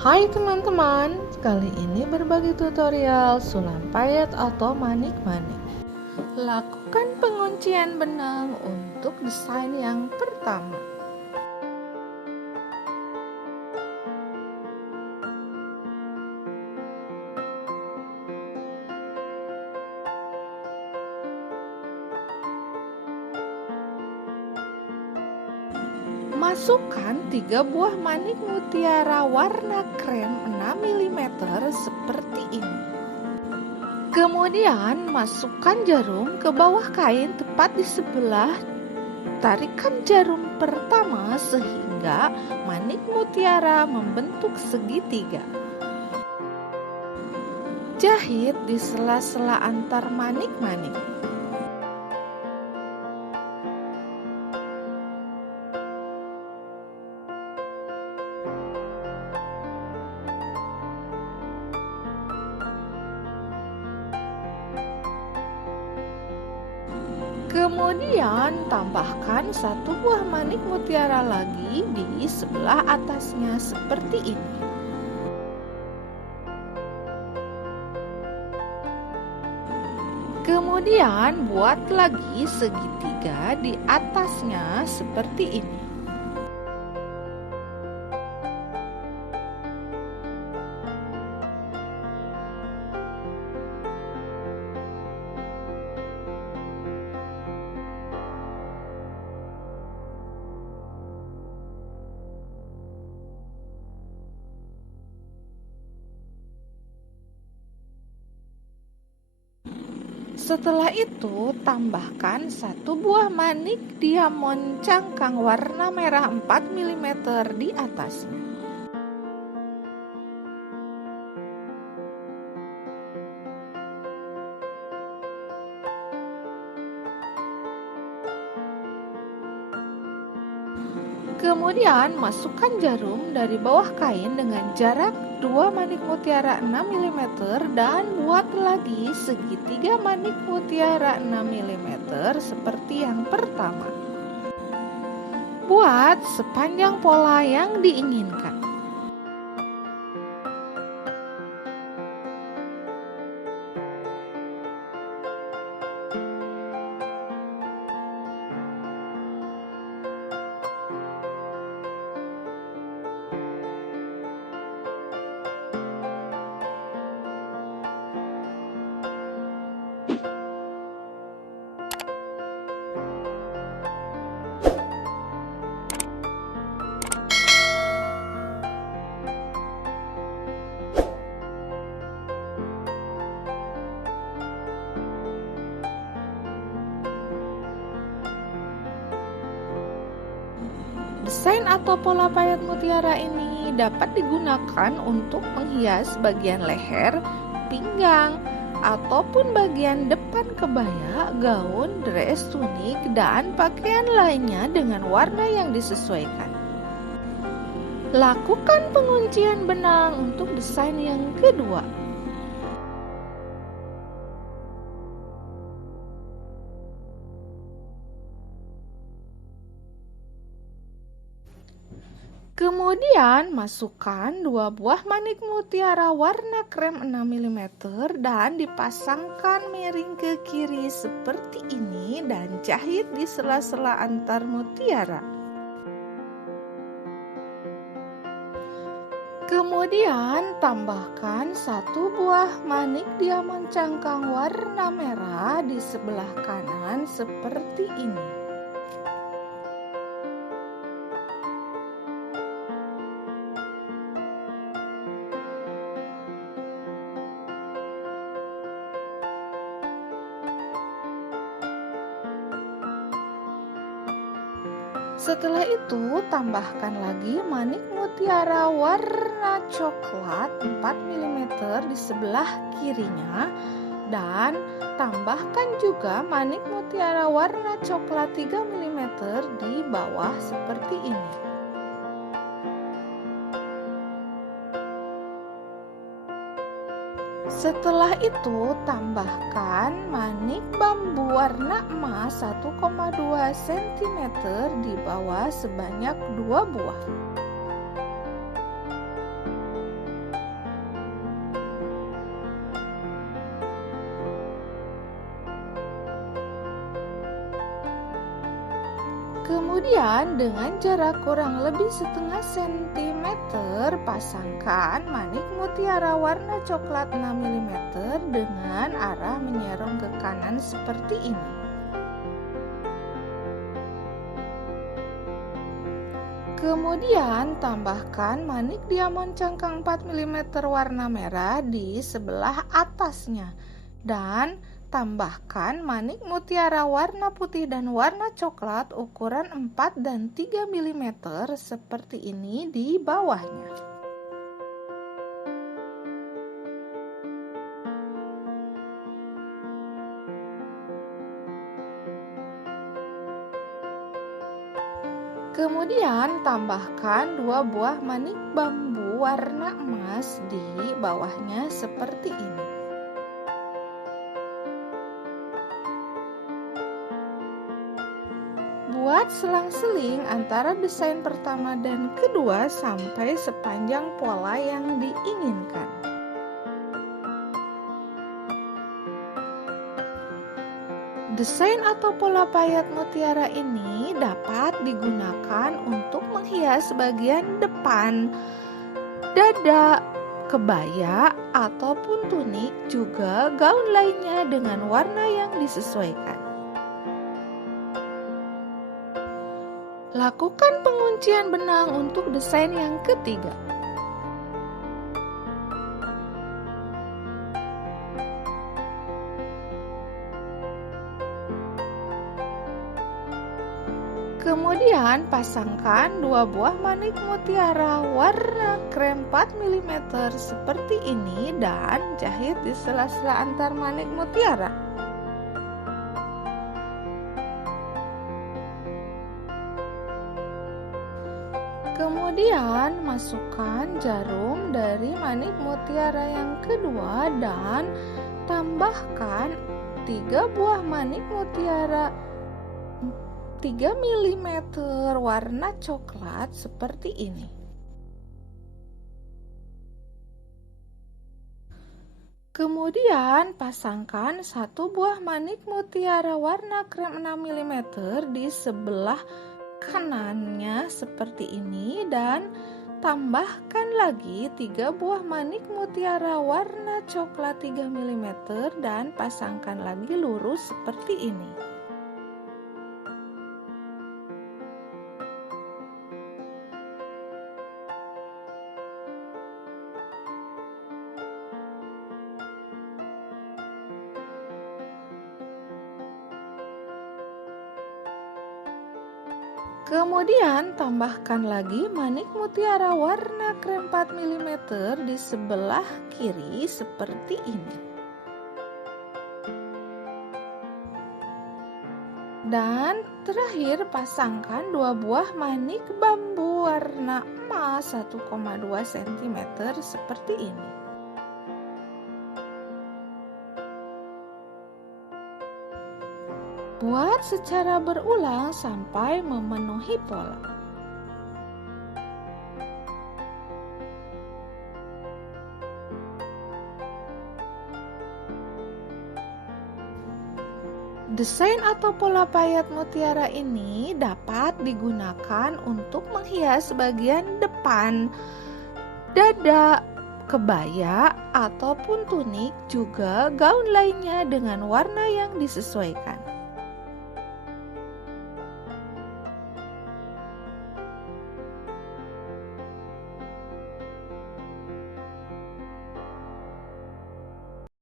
Hai teman-teman, kali ini berbagi tutorial sulam payet atau manik-manik. Lakukan penguncian benang untuk desain yang pertama. Masukkan 3 buah manik mutiara warna krem 6 mm seperti ini. Kemudian masukkan jarum ke bawah kain tepat di sebelah. Tarikan jarum pertama sehingga manik mutiara membentuk segitiga. Jahit di sela-sela antar manik-manik. Kemudian tambahkan 1 buah manik mutiara lagi di sebelah atasnya seperti ini. Kemudian buat lagi segitiga di atasnya seperti ini. Setelah itu, tambahkan 1 buah manik diamond cangkang warna merah 4 mm di atasnya. Kemudian masukkan jarum dari bawah kain dengan jarak 2 manik mutiara 6 mm dan buat lagi segitiga manik mutiara 6 mm seperti yang pertama. Buat sepanjang pola yang diinginkan. Desain atau pola payet mutiara ini dapat digunakan untuk menghias bagian leher, pinggang, ataupun bagian depan kebaya, gaun, dress, tunik, dan pakaian lainnya dengan warna yang disesuaikan. Lakukan penguncian benang untuk desain yang kedua. Kemudian masukkan 2 buah manik mutiara warna krem 6 mm dan dipasangkan miring ke kiri seperti ini dan jahit di sela-sela antar mutiara. Kemudian tambahkan 1 buah manik diamond cangkang warna merah di sebelah kanan seperti ini. Setelah itu, tambahkan lagi manik mutiara warna coklat 4 mm di sebelah kirinya dan tambahkan juga manik mutiara warna coklat 3 mm di bawah seperti ini. Setelah itu, tambahkan manik bambu warna emas 1,2 cm di bawah sebanyak 2 buah. Kemudian dengan jarak kurang lebih setengah sentimeter, pasangkan manik mutiara warna coklat 6 mm dengan arah menyerong ke kanan seperti ini. Kemudian tambahkan manik diamond cangkang 4 mm warna merah di sebelah atasnya dan tambahkan manik mutiara warna putih dan warna coklat ukuran 4 dan 3 mm seperti ini di bawahnya. Kemudian tambahkan 2 buah manik bambu warna emas di bawahnya seperti ini. Buat selang-seling antara desain pertama dan kedua sampai sepanjang pola yang diinginkan. Desain atau pola payet mutiara ini dapat digunakan untuk menghias bagian depan, dada, kebaya, ataupun tunik, juga gaun lainnya dengan warna yang disesuaikan. Lakukan penguncian benang untuk desain yang ketiga. Kemudian pasangkan 2 buah manik mutiara warna krem 4 mm seperti ini dan jahit di sela-sela antar manik mutiara. Kemudian masukkan jarum dari manik mutiara yang kedua dan tambahkan 3 buah manik mutiara 3 mm warna coklat seperti ini. Kemudian pasangkan 1 buah manik mutiara warna krem 6 mm di sebelah kanannya seperti ini dan tambahkan lagi 3 buah manik mutiara warna coklat 3 mm dan pasangkan lagi lurus seperti ini. Kemudian tambahkan lagi manik mutiara warna krem 4 mm di sebelah kiri seperti ini. Dan terakhir pasangkan 2 buah manik bambu warna emas 1,2 cm seperti ini. Buat secara berulang sampai memenuhi pola. Desain atau pola payet mutiara ini dapat digunakan untuk menghias bagian depan, dada, kebaya, ataupun tunik, juga gaun lainnya dengan warna yang disesuaikan.